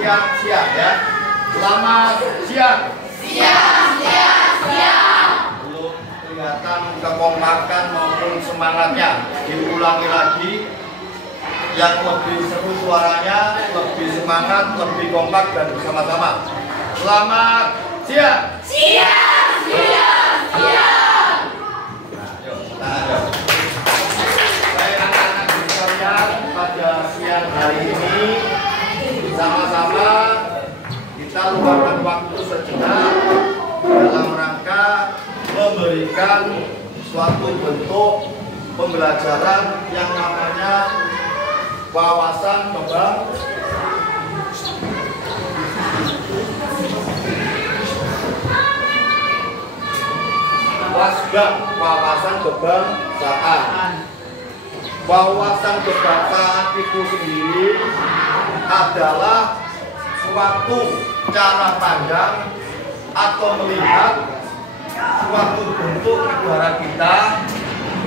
siap ya. Selamat siang. Belum kelihatan kekompakan maupun semangatnya. Diulangi lagi. Yang lebih seru suaranya, lebih semangat, lebih kompak dan bersama-sama. Selamat siang. Baik anak-anak sekalian, pada siang hari ini sama-sama kita luangkan waktu sejenak dalam rangka memberikan suatu bentuk pembelajaran yang namanya wawasan wawasan kebangsaan. Wawasan kebangsaan itu sendiri adalah suatu cara pandang atau melihat suatu bentuk negara kita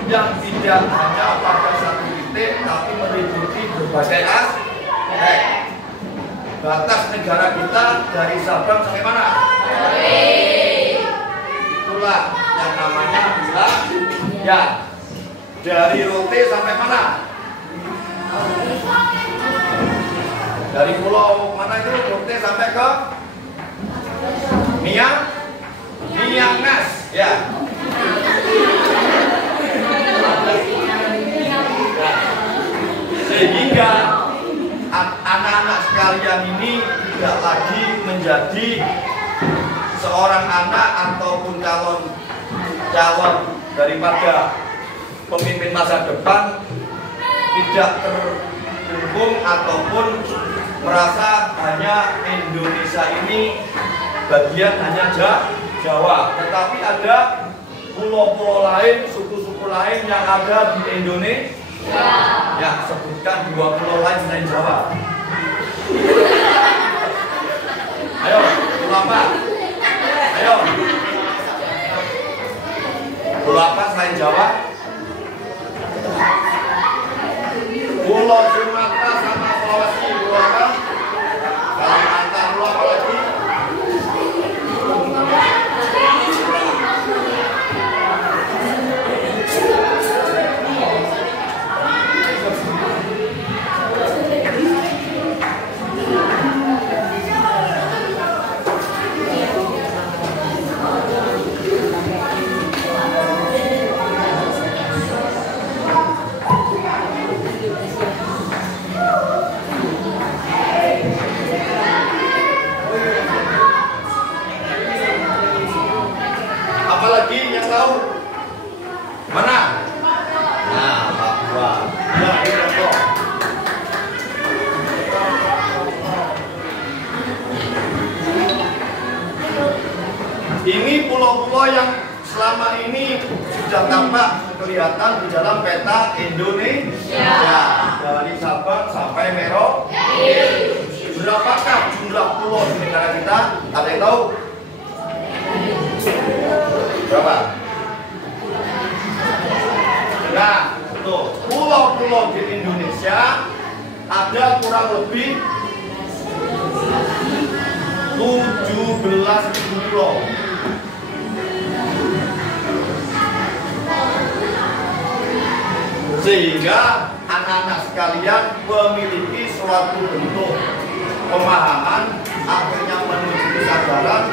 yang tidak hanya pada satu titik tapi meliputi berbagai aspek. Batas negara kita dari Sabang sampai mana? Itulah yang namanya wilayah. Dari Rote sampai mana? Dari pulau mana itu Rote sampai ke Miangas ya. Sehingga anak-anak sekalian ini tidak lagi menjadi seorang anak ataupun calon daripada pemimpin masa depan, tidak terhubung ataupun merasa hanya Indonesia ini bagian hanya Jawa, tetapi ada pulau-pulau lain, suku-suku lain yang ada di Indonesia. Ya, sebutkan 2 pulau lain selain Jawa. Ayo, ulama. Ayo. Pulau apa selain Jawa? Pulau Sumatera sama Sulawesi. Pulau apa? Kalimantan. Pulau apa lagi? Apalagi yang tahu? Mana? Nah, Papua. Nah, ini pulau-pulau yang selama ini sudah tampak kelihatan di dalam peta Indonesia. Dari Sabang sampai Merauke. Berapakah jumlah pulau di negara kita? Ada yang tahu? Berapa? Nah, tuh, pulau-pulau di Indonesia ada kurang lebih 17.000 pulau. Sehingga anak-anak sekalian memiliki suatu bentuk pemahaman, akhirnya menuju kesadaran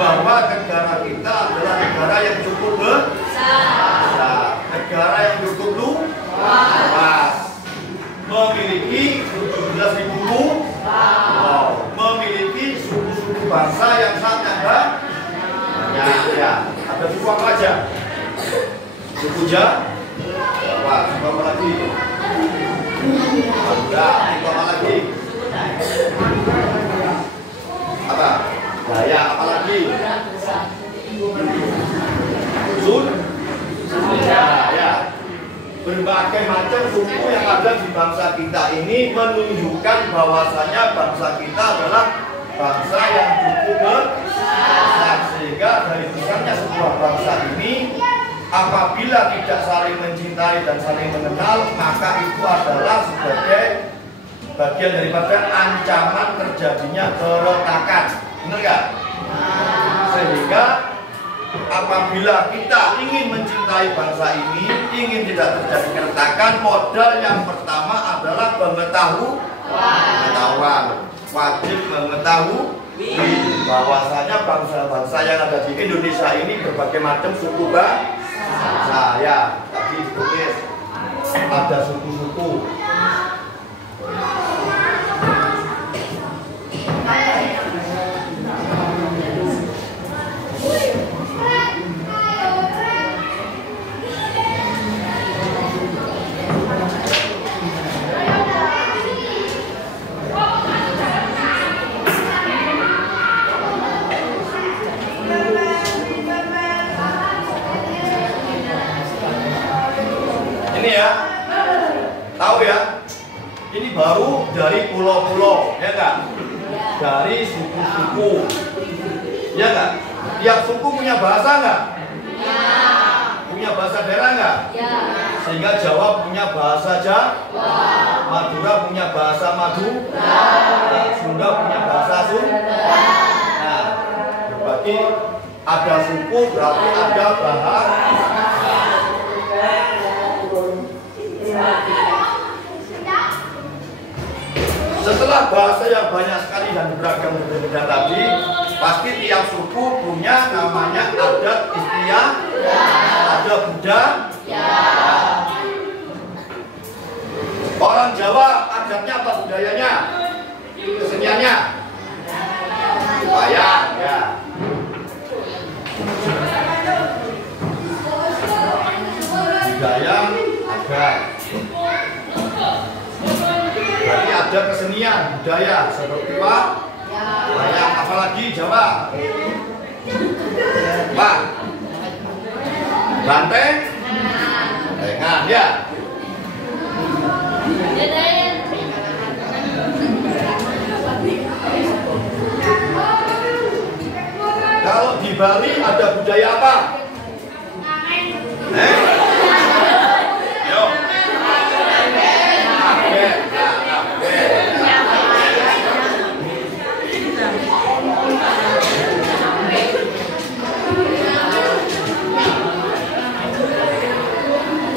bahwa negara kita adalah negara yang cukup besar, negara yang cukup luas, memiliki 17.000 pulau, memiliki suku-suku bangsa yang sangat banyak. Ya, ada suku apa aja? Suku Jawa, suku apa lagi? Ada, suku apa lagi? Apa? Daya, apa lagi? Sunda, ya. Berbagai macam suku yang ada di bangsa kita ini menunjukkan bahwasanya bangsa kita adalah bangsa yang cukup besar. Sehingga dari besarnya sebuah bangsa ini, apabila tidak saling mencintai dan saling mengenal, maka itu adalah sebagai bagian daripada ancaman terjadinya keretakan. Benar nggak? Sehingga apabila kita ingin mencintai bangsa ini, ingin tidak terjadi keretakan, modal yang pertama adalah pengetahuan. Wajib mengetahui bahwasanya bangsa-bangsa yang ada di Indonesia ini berbagai macam suku bangsa. Ya, tadi ditulis ada suku-suku. Ini ya, tahu ya, ini baru dari pulau-pulau, ya kan? Dari suku-suku, ya kan? Tiap suku punya bahasa nggak? Punya bahasa daerah nggak? Sehingga Jawa punya bahasa Jawa, Madura punya bahasa Madura, Sunda punya bahasa Sunda. Nah, berarti ada suku berarti ada bahasa. Setelah bahasa yang banyak sekali dan beragam berbeda tadi, pasti tiap suku punya namanya adat istiadat, ada budaya. Orang Jawa adatnya apa, budayanya? Keseniannya? Wayang, ya. Budaya ada. Berarti ada kesenian budaya seperti wayang, apalagi Jawa. Pak, banteng, tengan, ya. Kalau di Bali ada budaya apa? Yo.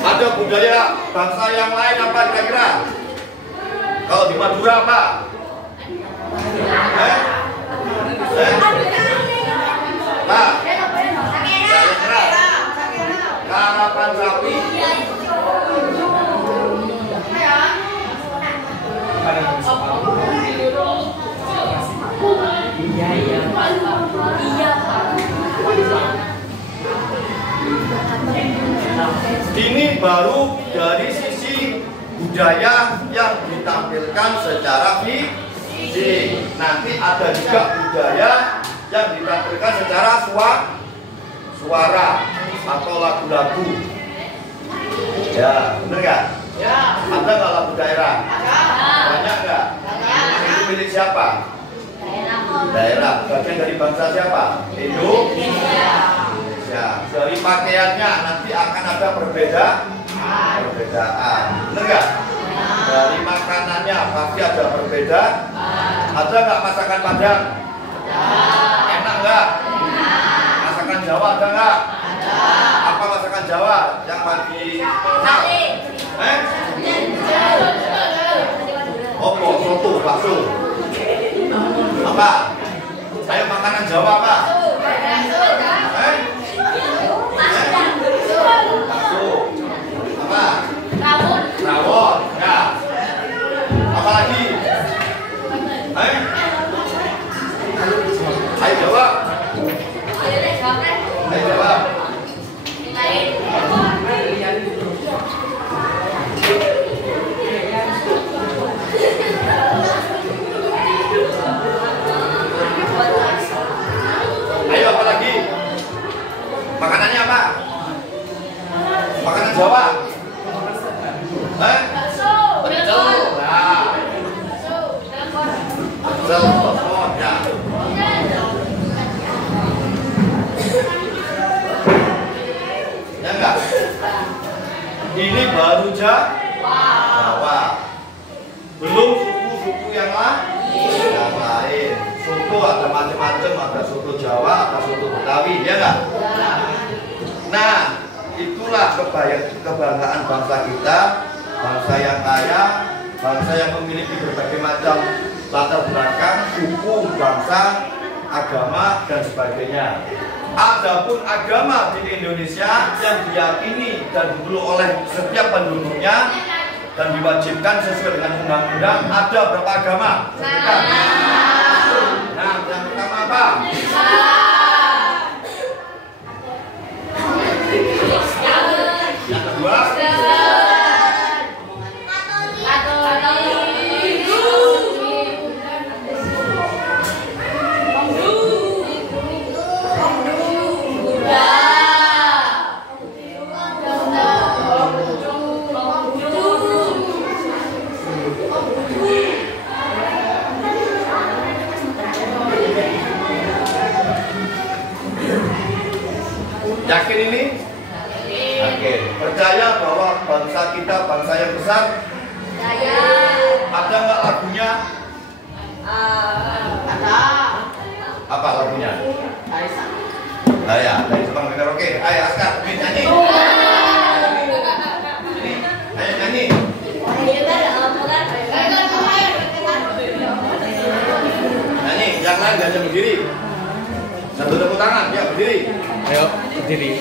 Ada budaya bangsa yang lain apa kira-kira? Kalau di Madura apa? Pak, karapan sapi. Ini baru dari sisi budaya yang ditampilkan secara fisik. Nanti ada juga budaya yang ditampilkan secara suara atau lagu-lagu. Ya, bener nggak? Ya. Ada nggak lagu daerah? Banyak nggak? Itu milik siapa? Daerah. Bagian dari bangsa siapa? Indonesia. Ya, dari pakaiannya nanti akan ada perbedaan. Bener nggak? Dari makanannya pasti ada perbedaan. Ada nggak masakan Padang? Enak nggak? Masakan Jawa ada nggak? Apa masakan Jawa yang pagi? Oh, soto, bakso. Apa? Ayo makanan Jawa apa? Rawon, ya. Apa lagi? Ayo jawab. Ayo jawab. soto ada macam-macam, ada soto Jawa, ada soto Betawi, ya nggak? Nah, itulah kebanggaan bangsa kita, bangsa yang kaya, bangsa yang memiliki berbagai macam latar belakang, suku, bangsa, agama, dan sebagainya. Adapun agama di Indonesia yang diyakini dan dipeluk oleh setiap penduduknya dan diwajibkan sesuai dengan undang-undang, ada berapa agama? Sebutkan. Nah, yang pertama apa? Yang kedua? Yakin ini? Oke. Percaya bahwa bangsa kita bangsa yang besar? Percaya. Ada nggak lagunya? Ada. Apa lagunya? Dari dari Sabang Merauke. Ayo Askar, nyanyi. Ayo nyanyi. Nyanyi, yang lain jangan berdiri. Satu tepuk tangan, ya berdiri. Ayo, berdiri.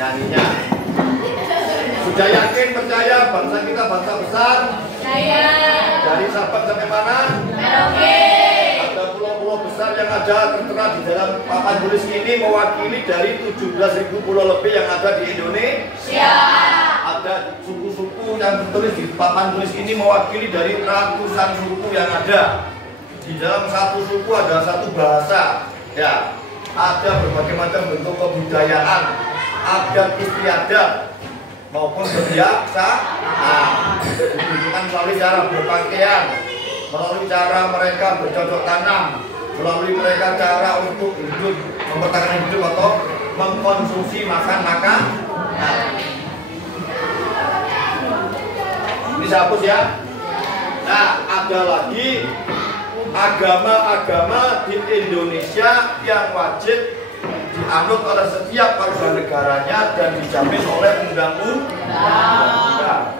Nyanyinya sudah yakin percaya bangsa kita bangsa besar? Percaya. Dari Sabang sampai mana? Merauke. Ada pulau-pulau besar yang ada tertera di dalam papan tulis ini mewakili dari 17.000 pulau lebih yang ada di Indonesia. Ada suku-suku yang tertulis di papan tulis ini mewakili dari ratusan suku yang ada. Di dalam satu suku ada satu bahasa, ya. Ada berbagai macam bentuk kebudayaan, adat istiadat maupun kebiasaan, ditunjukkan melalui cara berpakaian, melalui cara mereka bercocok tanam, melalui mereka cara untuk hidup, mempertahankan hidup atau mengkonsumsi makan-makan. Ini saya hapus ya. Nah, ada lagi agama-agama di Indonesia yang wajib dianut oleh setiap warga negaranya dan dijamin oleh undang-undang.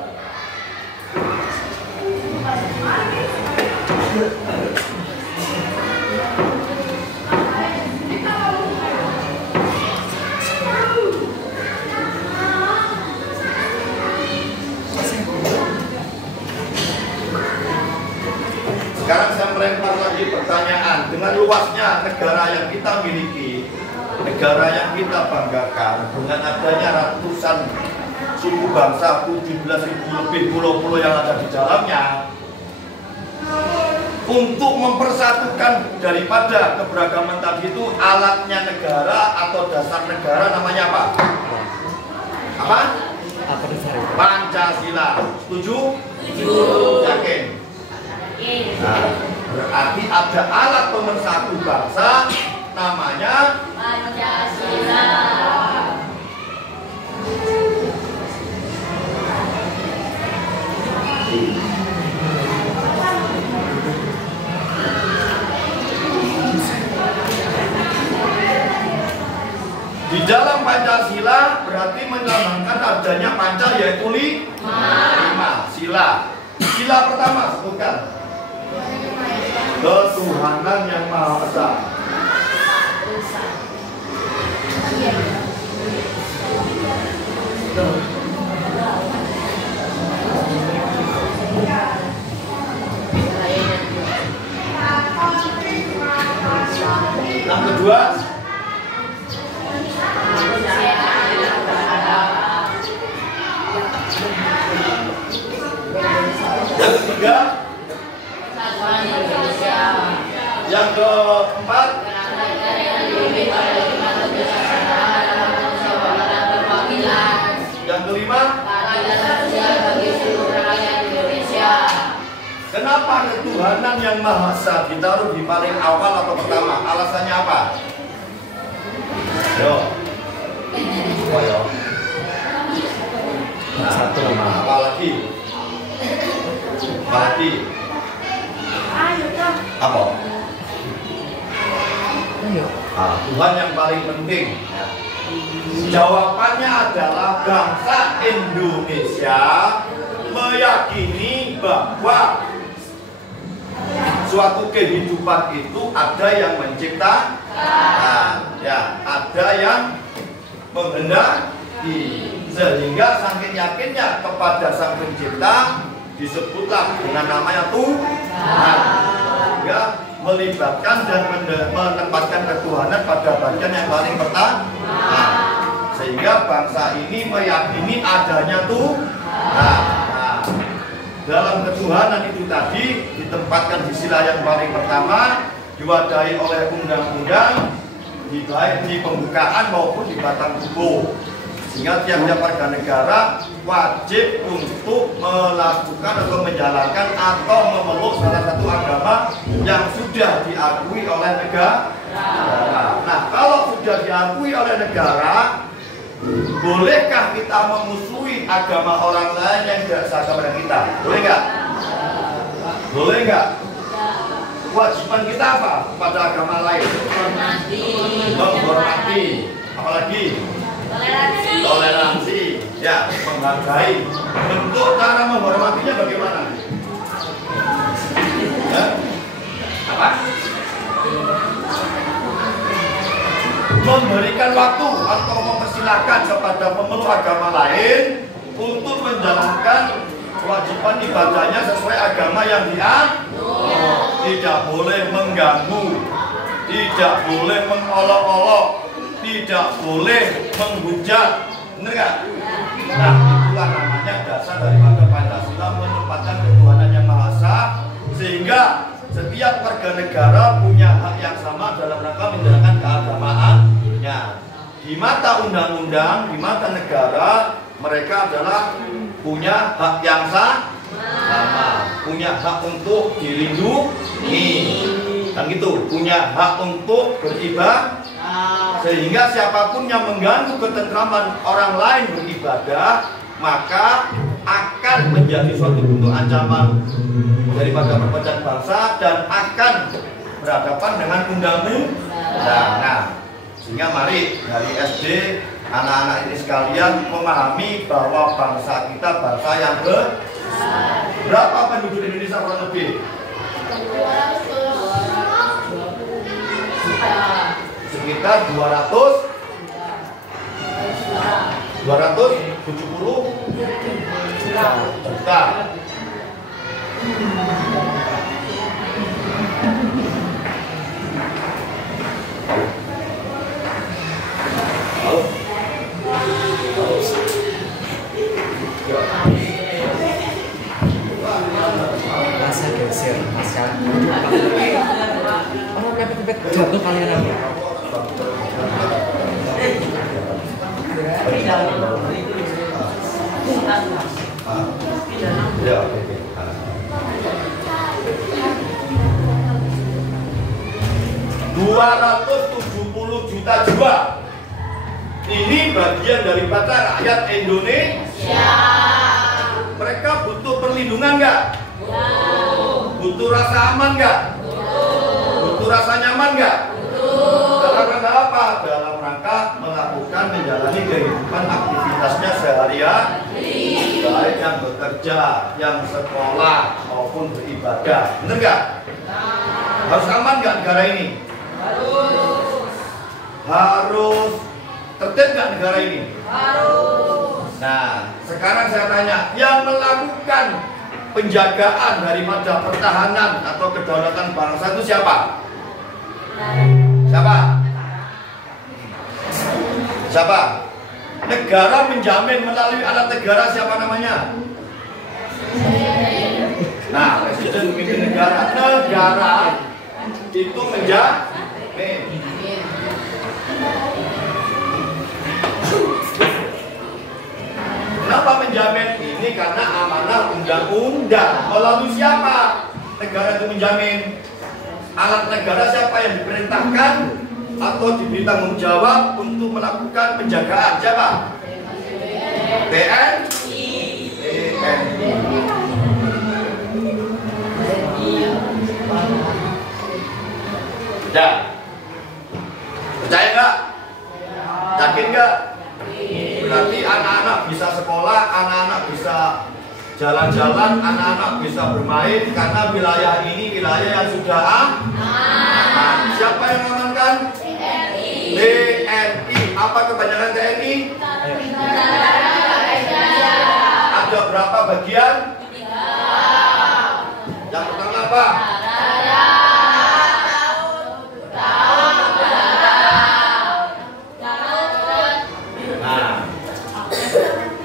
Sekarang saya melempar lagi pertanyaan, dengan luasnya negara yang kita miliki, negara yang kita banggakan, dengan adanya ratusan suku bangsa, 17.000 lebih pulau-pulau yang ada di dalamnya, untuk mempersatukan daripada keberagaman tadi itu, alatnya negara atau dasar negara namanya apa? Apa? Pancasila. Setuju? Setuju. Yakin? Nah, berarti ada alat pemersatu bangsa namanya Pancasila. Di dalam Pancasila berarti melambangkan adanya panca yaitu 5 sila. Sila pertama sebutkan. Ketuhanan yang Maha Esa. ketiga, yang keempat, yang kelima. Kenapa ketuhanan yang Maha Esa ditaruh di paling awal atau pertama? Alasannya apa? Yo. Ayo. Satu lima. Apalagi? Apa? Tuhan yang paling penting. Jawabannya adalah bangsa Indonesia meyakini bahwa suatu kehidupan itu ada yang menciptakan, ya, ada yang menghendaki, sehingga saking yakinnya kepada Sang Pencipta disebutlah dengan namanya Tuhan, sehingga melibatkan dan menempatkan ketuhanan pada bagian yang paling pertama, sehingga bangsa ini meyakini adanya Tuhan. Dalam ketuhanan itu tadi ditempatkan di sila yang paling pertama, diwadahi oleh undang-undang, baik di pembukaan maupun di batang tubuh, sehingga tiap-tiap warga negara wajib untuk melakukan atau menjalankan atau memeluk salah satu agama yang sudah diakui oleh negara. Nah, kalau sudah diakui oleh negara, bolehkah kita memusuhi agama orang lain yang tidak seagama dengan kita? Boleh nggak? Boleh nggak? Kewajiban kita apa pada agama lain? Menghormati. Apalagi? Toleransi. Ya, menghargai. Bentuk cara menghormatinya bagaimana? Ya? Apa? Memberikan waktu atau mempersilahkan kepada pemeluk agama lain untuk menjalankan kewajiban ibadahnya sesuai agama yang diatur. Tidak boleh mengganggu, tidak boleh mengolok-olok, tidak boleh menghujat, benar nggak? Nah, itulah namanya dasar daripada Pancasila, menempatkan ketuhanan yang Maha Esa, sehingga setiap warga negara punya hak yang sama dalam rangka menjalankan keagamaannya. Di mata undang-undang, di mata negara, mereka adalah punya hak yang sama, punya hak untuk dilindungi, kan gitu, punya hak untuk beribadah, sehingga siapapun yang mengganggu ketentraman orang lain beribadah, maka akan menjadi suatu bentuk ancaman daripada perpecahan bangsa dan akan berhadapan dengan undang-undang. Nah, sehingga mari dari SD anak-anak ini sekalian memahami bahwa bangsa kita bangsa yang berapa penduduk Indonesia kurang lebih? Sekitar 270 juta. Rasa geser, oh pepet jatuh kalian nanti. Ya, 270 juta jiwa. Ini bagian daripada rakyat Indonesia. Mereka butuh perlindungan nggak? Butuh rasa aman nggak? Butuh rasa nyaman nggak? Dalam rangka apa? Dalam rangka melakukan menjalani kehidupan aktivitasnya sehari-hari, baik yang bekerja, yang sekolah maupun beribadah. Bener nggak? Harus aman nggak negara ini? Harus. Tertib nggak negara ini? Harus. Nah, sekarang saya tanya, yang melakukan penjagaan daripada pertahanan atau kedaulatan bangsa itu siapa? Siapa? Siapa? Negara menjamin melalui alat negara, siapa namanya? Nah, presiden memimpin negara. Negara itu menjamin. Kenapa menjamin? Ini karena amanah undang-undang. Melalui siapa negara itu menjamin? Alat negara siapa yang diperintahkan atau diberi tanggung jawab untuk melakukan penjagaan? Siapa? TNI. Ya, percaya nggak? Yakin nggak? Berarti anak-anak bisa sekolah, anak-anak bisa jalan-jalan, anak-anak bisa bermain karena wilayah ini wilayah yang sudah aman. Siapa yang mengamankan? TNI. Apa kebanyakan TNI? Ada berapa bagian? Yang pertama apa?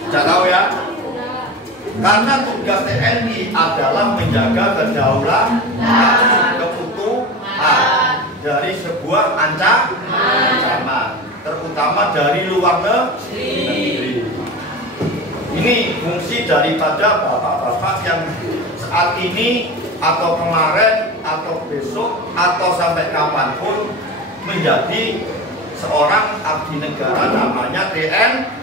Tidak tahu ya? Karena tugas TNI adalah menjaga kedaulatan, keutuhan dari sebuah ancaman, terutama dari luar negeri. Ini fungsi daripada bapak-bapak yang saat ini atau kemarin atau besok atau sampai kapanpun menjadi seorang abdi negara namanya TNI.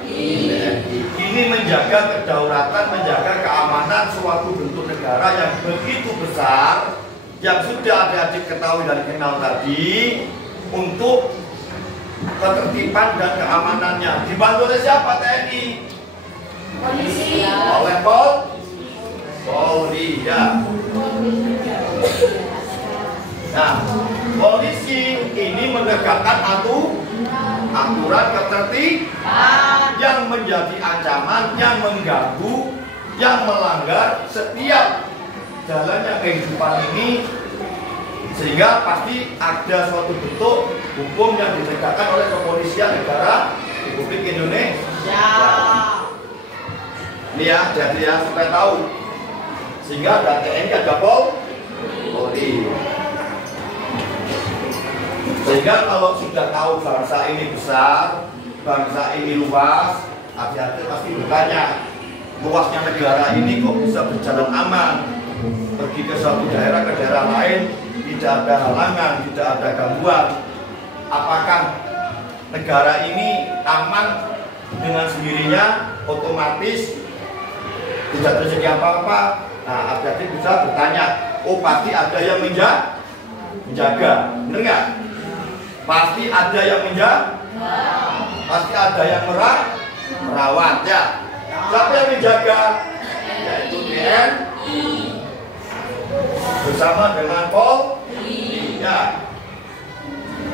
Ini menjaga kedaulatan, menjaga keamanan suatu bentuk negara yang begitu besar yang sudah adik-adik ketahui dari kenal tadi untuk ketertiban dan keamanannya. Dibantu oleh siapa TNI? Polisi. Oleh Polri ya. Nah, polisi ini menegakkan aturan ketertiban yang menjadi ancaman, yang mengganggu, yang melanggar setiap jalannya kehidupan ini, sehingga pasti ada suatu bentuk hukum yang ditegakkan oleh kepolisian negara Republik Indonesia. Ini ya, jadi ya supaya tahu, sehingga ada TNI, ada Polri. Sehingga kalau sudah tahu bangsa ini besar, bangsa ini luas, hati-hati pasti bertanya, luasnya negara ini kok bisa berjalan aman? Pergi ke suatu daerah, ke daerah lain, tidak ada halangan, tidak ada gangguan. Apakah negara ini aman dengan sendirinya, otomatis tidak terjadi apa-apa? Nah, hati-hati bisa bertanya, oh pasti ada yang menjaga, benar nggak? Pasti ada yang menjaga, pasti ada yang merawat ya. Siapa yang menjaga? Yaitu TNI bersama dengan Polri ya.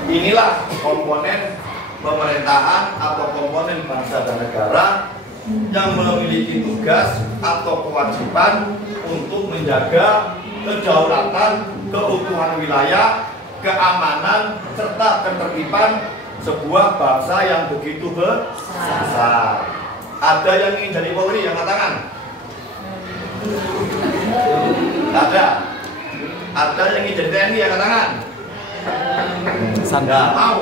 Inilah komponen pemerintahan atau komponen bangsa dan negara yang memiliki tugas atau kewajiban untuk menjaga kedaulatan, keutuhan wilayah, keamanan, serta ketertiban sebuah bangsa yang begitu besar. Ada yang ingin jadi Polri, yang angkat tangan? Ada. Ada yang ingin jadi TNI, yang angkat tangan? Nggak mau.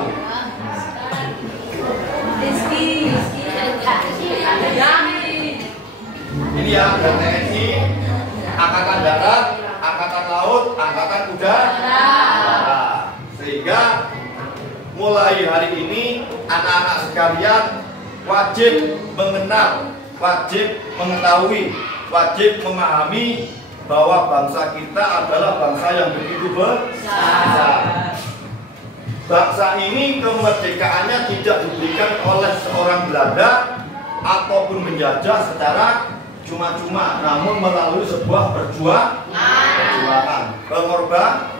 Ini ya, ada TNI, Angkatan Darat, Angkatan Laut, Angkatan Udara. Sehingga mulai hari ini anak-anak sekalian wajib mengenal, wajib mengetahui, wajib memahami bahwa bangsa kita adalah bangsa yang begitu besar. Bangsa ini kemerdekaannya tidak diberikan oleh seorang Belanda ataupun menjajah secara cuma-cuma, namun melalui sebuah perjuangan, pengorbanan,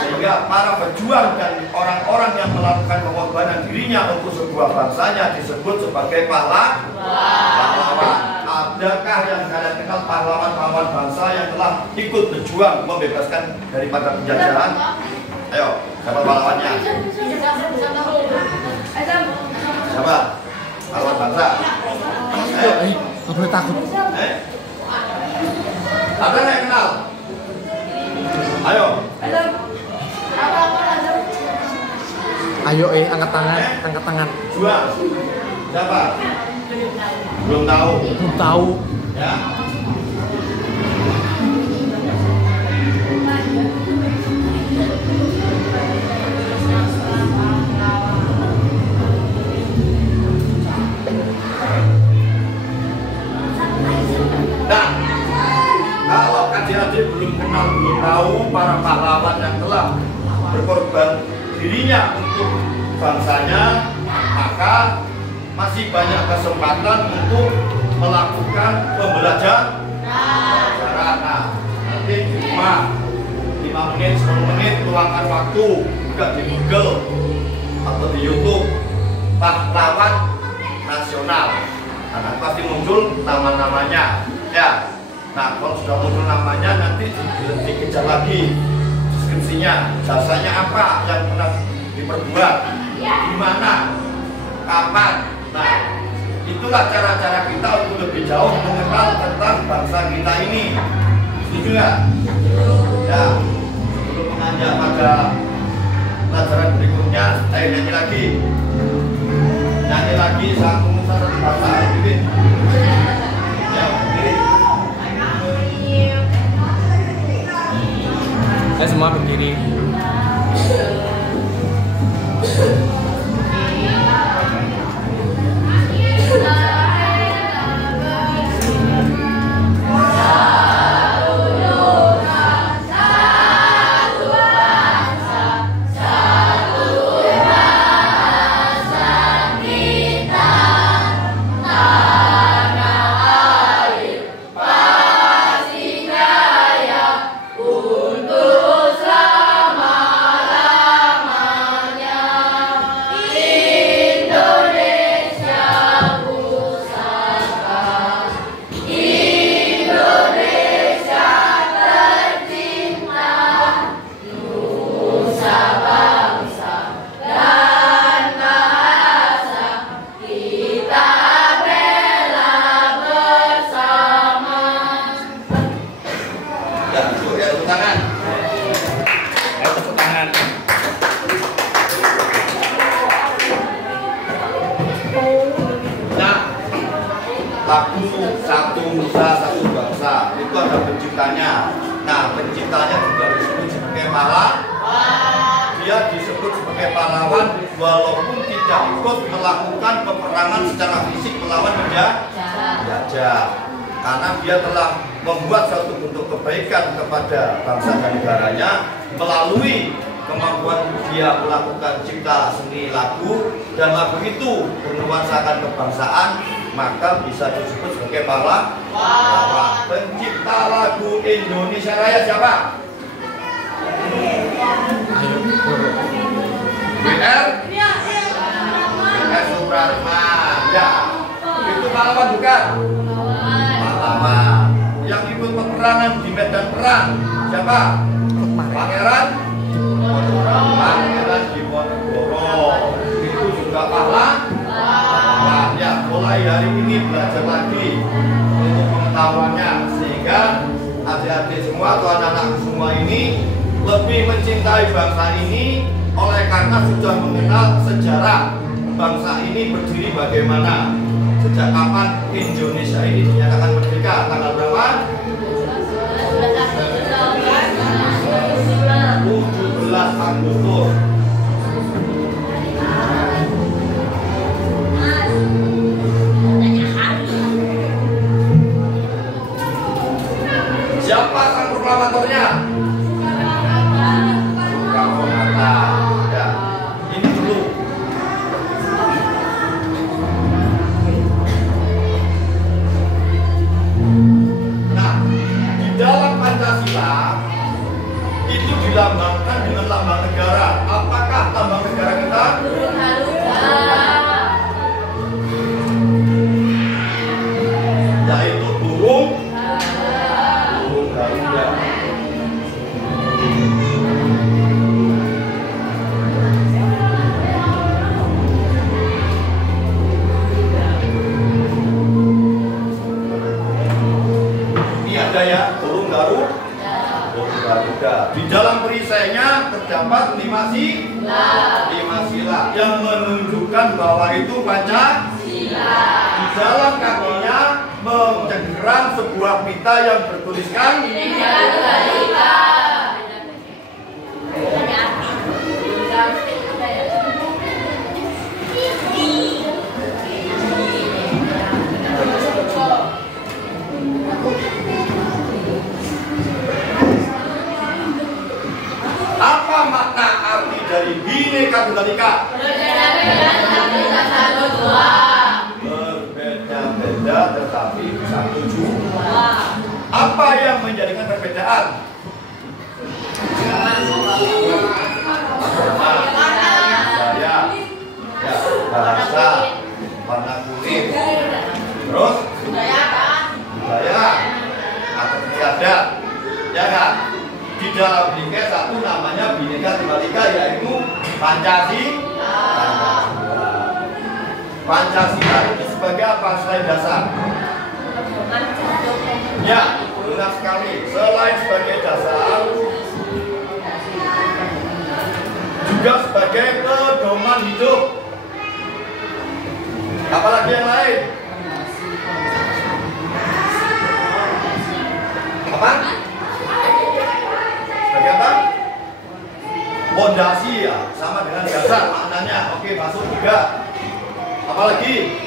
sehingga para pejuang dan orang-orang yang melakukan pengorbanan dirinya untuk sebuah bangsanya disebut sebagai pahlawan. Adakah yang kalian kenal pahlawan-pahlawan bangsa yang telah ikut berjuang membebaskan daripada penjajahan? Ayo, siapa pahlawannya? Siapa? Pahlawan bangsa? Nggak boleh takut. Ada yang kenal? Ayo. Ayo angkat tangan, angkat tangan. Dua. Siapa? Belum tahu. Belum tahu. Ya. Nah, kalau adik-adik belum kenal, belum tahu para pahlawan yang telah berkorban dirinya untuk bangsanya, maka masih banyak kesempatan untuk melakukan pembelajaran. Nah, nanti di rumah 5 menit, 10 menit luangkan waktu, buka di Google atau di YouTube pahlawan nasional. Nah, pasti muncul nama-namanya. Ya. Nah, kalau sudah muncul namanya nanti dikejar lagi deskripsinya, jasanya apa yang pernah diperbuat, di mana, kapan. Nah, itulah cara-cara kita untuk lebih jauh mengenal tentang bangsa kita ini. Setuju nggak? Ya. Sebelum menanjak pada pelajaran berikutnya, nyanyi lagi. Nyanyi lagi satu satu bahasa Inggris. Ya, berdiri. Saya semua berdiri. Lagu Satu Nusa Satu Bangsa itu ada penciptanya. Nah, penciptanya juga disebut sebagai pahlawan. Dia disebut sebagai pahlawan walaupun tidak ikut melakukan peperangan secara fisik melawan penjajah, karena dia telah membuat suatu bentuk kebaikan kepada bangsa dan negaranya melalui kemampuan dia melakukan cipta seni lagu, dan lagu itu bernuansakan kebangsaan, maka bisa disebut sebagai pahlawan. Pencipta lagu Indonesia Raya siapa? BR Supratman. Ya, itu pahlawan bukan? Pahlawan. Yang ikut peperangan di medan perang siapa? Pangeran Diponegoro. Itu juga pahlawan. Ya, mulai hari ini belajar lagi untuk pengetahuannya, sehingga adik-adik semua atau anak-anak semua ini lebih mencintai bangsa ini oleh karena sudah mengenal sejarah bangsa ini berdiri bagaimana. Sejak kapan Indonesia ini dinyatakan merdeka? Tanggal berapa? 17 Agustus. Siapa sang proklamatornya? Soekarno-Hatta. Ya, ini dulu. Nah, di dalam Pancasila itu dilambangkan dengan lambang negara. Apakah lambang negara kita? Yaitu burung Garuda. Ini ada ya, burung Garuda. Garuda. Di dalam perisainya terdapat 5 sila yang menunjukkan bahwa itu Pancasila. Di dalam kakinya mencengkeram sebuah pita yang bertuliskan Bhinneka Tunggal Ika. Apa makna arti dari Bhinneka Tunggal Ika? Berbeda tetapi satu jua. Apa yang menjadikan perbedaan? Budaya, bahasa, warna kulit, terus budaya atau istiadat, ya kan? Di dalam Bhinneka satu namanya Bhinneka Tunggal Ika, yaitu Pancasila. Pancasila itu sebagai apa selain dasar? Ya, benar sekali. Selain sebagai dasar, juga sebagai pedoman hidup. Apalagi yang lain? Apa? Sebagai apa? Pondasi ya, sama dengan dasar maknanya. Oke, masuk juga. Apalagi?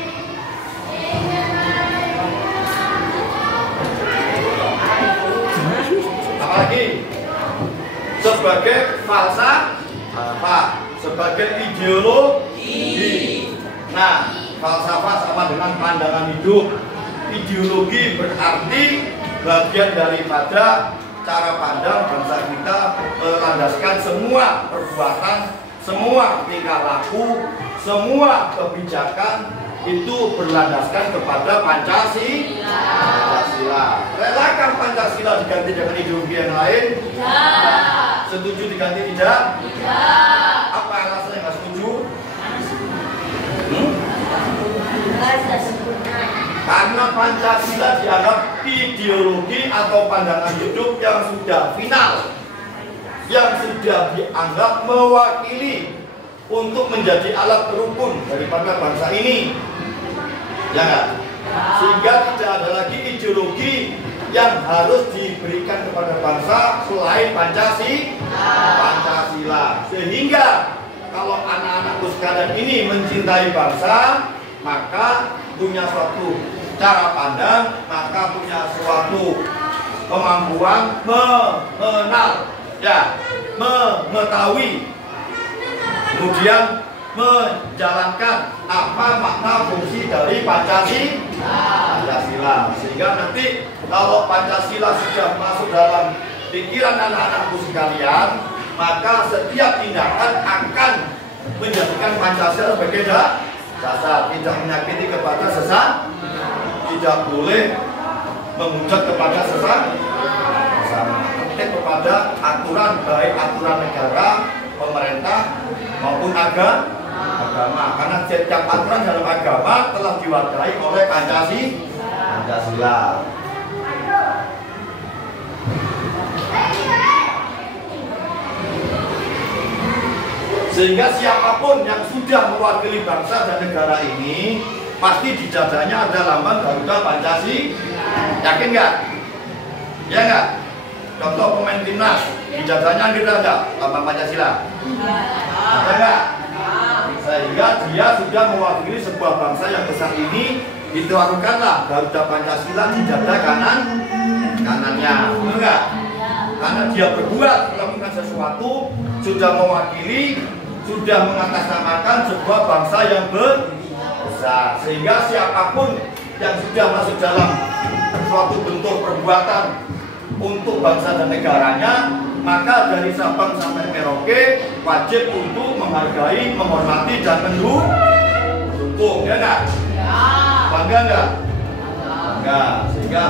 Apalagi? Sebagai falsafah, sebagai ideologi. Nah, falsafah sama dengan pandangan hidup. Ideologi berarti bagian daripada cara pandang bangsa kita melandaskan semua perbuatan, semua tingkah laku, semua kebijakan itu berlandaskan kepada Pancasila. Relakan Pancasila diganti dengan ideologi yang lain? Tidak. Setuju diganti tidak? Tidak. Apa alasannya nggak setuju? Karena Pancasila dianggap ideologi atau pandangan hidup yang sudah final, yang sudah dianggap mewakili untuk menjadi alat berukun daripada bangsa ini, ya kan? Sehingga tidak ada lagi ideologi yang harus diberikan kepada bangsa selain Pancasila. Sehingga kalau anak-anakku sekalian ini mencintai bangsa, maka punya suatu cara pandang, maka punya suatu kemampuan mengenal, ya, mengetahui, kemudian menjalankan apa makna fungsi dari Pancasila. Sehingga nanti kalau Pancasila sudah masuk dalam pikiran anak-anakku sekalian, maka setiap tindakan akan menjadikan Pancasila sebagai dasar, tidak menyakiti kepada sesama, tidak boleh menghujat kepada sesama, tertib kepada aturan, baik aturan negara, pemerintah maupun agama. Karena setiap aturan dalam agama telah diwadahi oleh Pancasila. Sehingga siapapun yang sudah mewakili bangsa dan negara ini, pasti di dadanya ada lambang Garuda Pancasila. Yakin nggak? Ya nggak? Contoh pemain timnas, di dadanya ada lambang Pancasila. Ada nggak? Sehingga dia sudah mewakili sebuah bangsa yang besar ini, ditaruhkanlah Garuda Pancasila di dada kanannya. Benar nggak? Karena dia berbuat melakukan sesuatu, sudah mewakili, sudah mengatasnamakan sebuah bangsa yang besar. Sehingga siapapun yang sudah masuk dalam suatu bentuk perbuatan untuk bangsa dan negaranya, maka dari Sabang sampai Merauke wajib untuk menghargai, menghormati dan mendukung, ya enggak? Bangga enggak? Bangga. Sehingga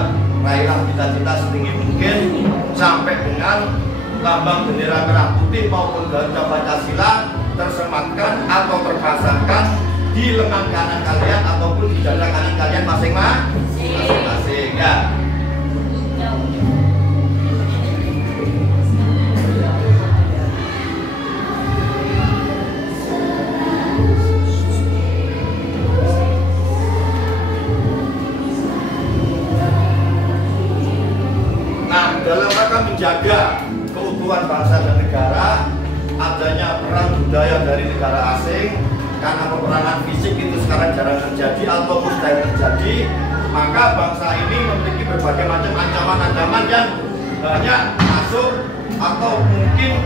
raihlah cita-cita setinggi mungkin sampai dengan lambang bendera merah putih maupun Garuda Pancasila tersematkan atau terpasangkan di lengan kanan kalian ataupun di dada kanan kalian masing-masing, ya. menjaga keutuhan bangsa dan negara, adanya perang budaya dari negara asing, karena peperangan fisik itu sekarang jarang terjadi atau mustahil terjadi, maka bangsa ini memiliki berbagai macam ancaman-ancaman yang banyak masuk atau mungkin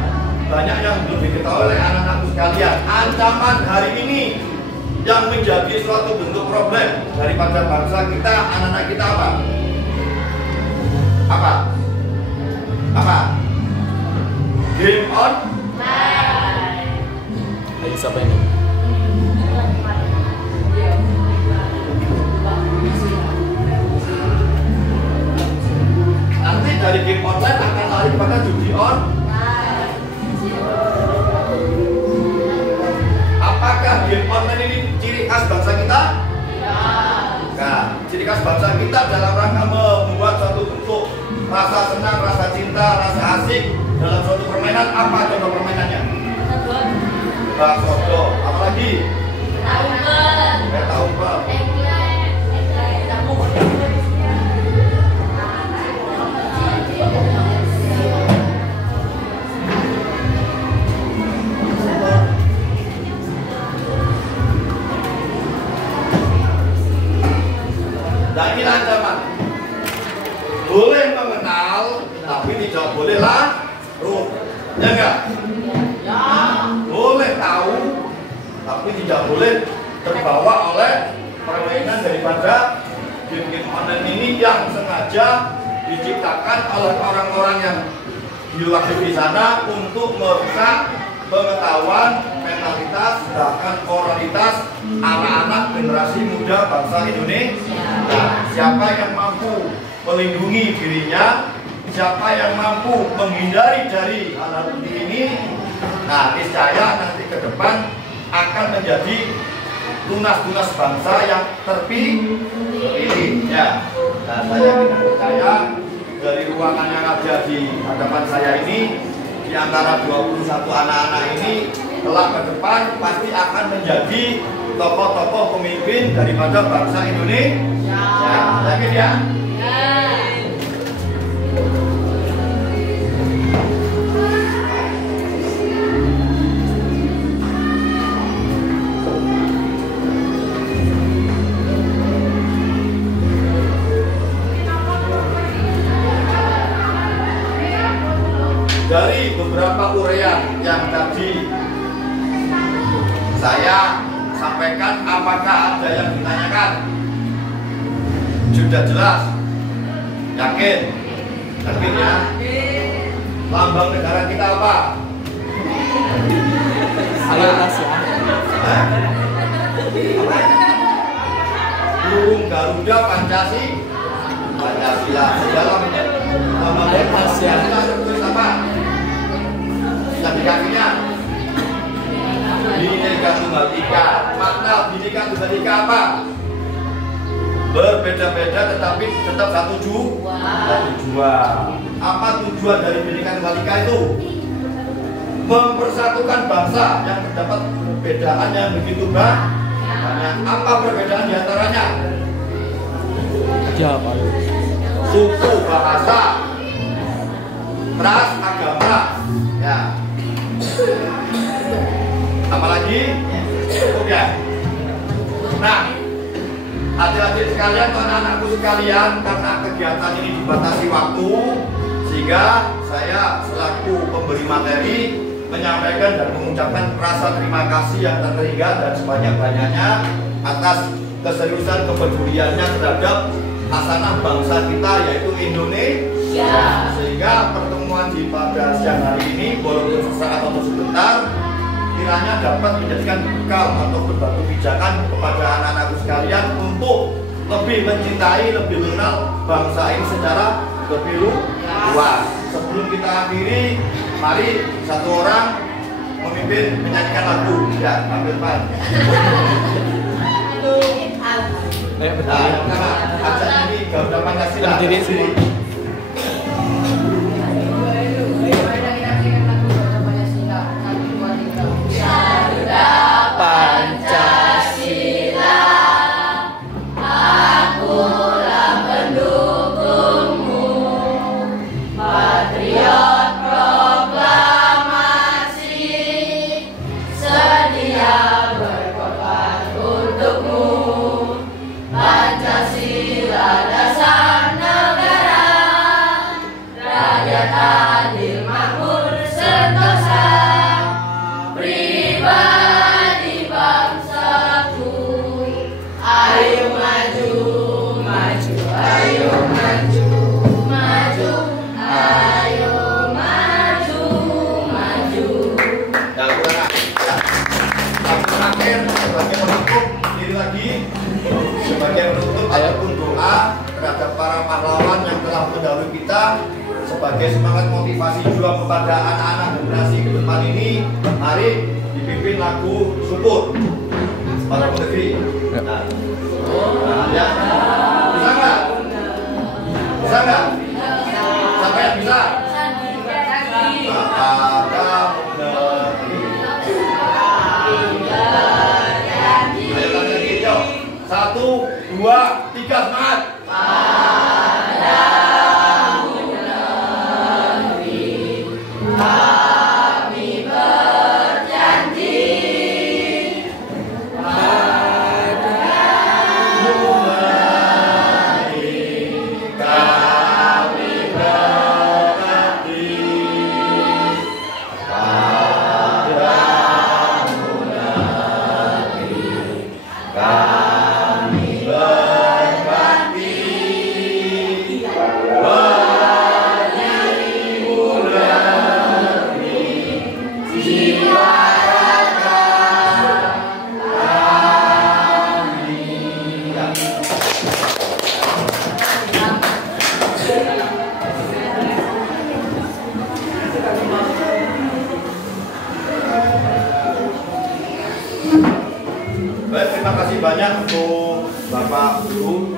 banyak yang belum diketahui oleh anak-anakku sekalian. Ancaman hari ini yang menjadi suatu bentuk problem daripada bangsa kita, anak-anak kita apa? Apa? Game on? Ayo siapa ini? Nanti dari game online akan lari kepada judi on. Apakah game online ini ciri khas bangsa kita? Nah, ciri khas bangsa kita dalam rangka membuat suatu bentuk rasa senang, rasa cinta, rasa asik dalam suatu permainan. Apa contoh permainannya? Bakso, apalagi? Tahu umpet. Nah, ini ancaman. Boleh mengenal, tapi tidak boleh larut. Ya enggak? Ya. Boleh tahu, tapi tidak boleh terbawa oleh permainan daripada game-game online ini yang sengaja diciptakan oleh orang-orang yang di luar negeri sana untuk merusak pengetahuan, mentalitas, bahkan moralitas anak-anak generasi muda bangsa Indonesia. Nah, siapa yang mampu melindungi dirinya, siapa yang mampu menghindari dari hal-hal seperti ini, nah niscaya nanti ke depan akan menjadi tunas-tunas bangsa yang terpilih. Ya, nah saya tidak percaya dari ruangan yang ada di hadapan saya ini, di antara 21 anak-anak ini, kelak ke depan pasti akan menjadi tokoh-tokoh pemimpin daripada bangsa Indonesia. Ya, yakin ya? Dari beberapa uraian yang tadi saya sampaikan, apakah ada yang ditanyakan? Sudah jelas? Yakin? Yakin ya? Lambang negara kita apa? Ayo Asia. Burung Garuda Pancasila. Dalam lambang Pancasila tertulis apa? Yang di kakinya Bhinneka Tunggal Ika. Makna Bhinneka Tunggal Ika apa? Berbeda-beda tetapi tetap satu tujuan. Apa tujuan dari Bhinneka Tunggal Ika itu? Mempersatukan bangsa yang terdapat perbedaan yang begitu banyak. Apa perbedaan diantaranya? Siapa? Suku, bahasa, ras, agama. Ya. Apalagi? Cukup ya. Nah, adik-adik sekalian, anak-anakku sekalian, karena kegiatan ini dibatasi waktu, sehingga saya selaku pemberi materi menyampaikan dan mengucapkan rasa terima kasih yang terhingga dan sebanyak-banyaknya atas keseriusan kepeduliannya terhadap hasanah bangsa kita, yaitu Indonesia. Sehingga pertemuan di pada siang hari ini, walaupun sesaat atau sebentar, kiranya dapat menjadikan bekal atau berbatu pijakan kepada anak-anakku sekalian untuk lebih mencintai, lebih mengenal bangsa ini secara lebih luas. Sebelum kita akhiri, mari satu orang memimpin menyanyikan lagu. Ya, ambil Pak. Ayo berdiri. Nah, acara ini Garuda Pancasila. Berdiri semua. Akulah pendukungmu, Patria. yang telah mendahului kita sebagai semangat motivasi juga kepada anak-anak generasi ke depan ini. Mari dipimpin lagu syukur pada negeri. Nah, ya. Bisa nggak? Bisa nggak? Siapa yang bisa? Pada negeri. Ayo tanya gitu. 1, 2, 3 semangat. Baik, terima kasih banyak untuk Bapak Guru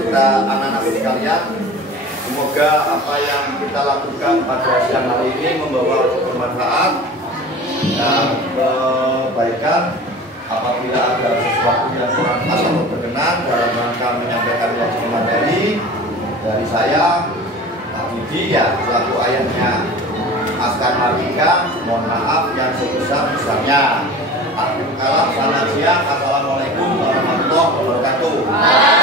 serta anak-anak sekalian. Semoga apa yang kita lakukan pada siang hari ini membawa bermanfaat dan kebaikan. Apabila ada sesuatu yang kurang pas atau berkenan dalam rangka menyampaikan wajib materi dari saya, Pak Didi ya selaku ayahnya Askar Mardika, mohon maaf yang sebesar-besarnya. Salam, selamat siang, assalamualaikum warahmatullahi wabarakatuh.